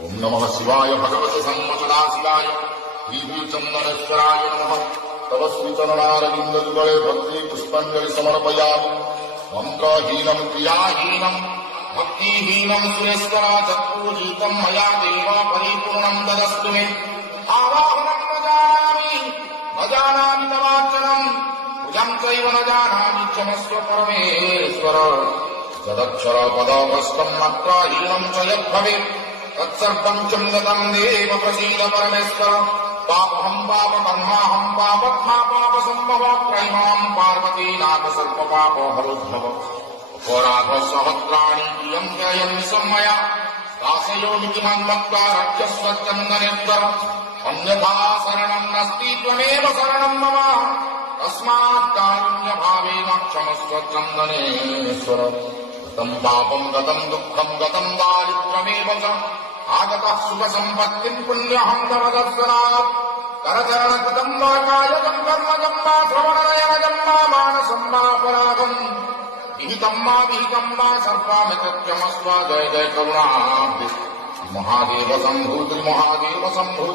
ओम नमः शिवाय भगवते सन्मतदाशिवाय श्रीचंदनेश्वराय नमः। तव श्रीचरणारविन्दयुगले भक्ति पुष्पाञ्जलि समर्पयामि। मन्त्रहीनं क्रियाहीनं भक्तिहीनं सुरेश्वर जत्पूजितं मया देव परिपूर्णं ददस्तु मे। आवाहनं न जानामि तवार्चनं पूजं चैव न जानामि क्षमस्व परमेश्वर। तदक्षर पदभ्रष्टं मात्राहीनं च यद्भवेत् तत्सर्वं क्षम्यतां देव प्रसीद परमेश्वर। पापहं पापकर्माहं पापत्मा पापसम्भव त्रयीमां पार्वतीनाथ सर्वपाप हरोद्भव। अपराधसहस्राणि प्रियं त्रयं निशम्मया दासयोनिति मन्मत्वा रक्षस्व चन्दनेश्वर। अन्यथा शरणं नास्ति त्वमेव शरणं मम तस्मात् कारुण्यभावेन क्षमस्व चन्दनेश्वर। गतं पापं गतं दुःखं गतं दारिद्र्यमेव च आगतः सुखसम्पत्तिं पुण्यहं तव दर्शनात्। करचरणकृतं वा कायजं कर्मजं वा श्रवणनयनजं वा मानसं वा अपराधं विहितं वा सर्वामिति क्षमस्व। जय जय करुणाब्धे महादेव शम्भो महादेव शम्भो।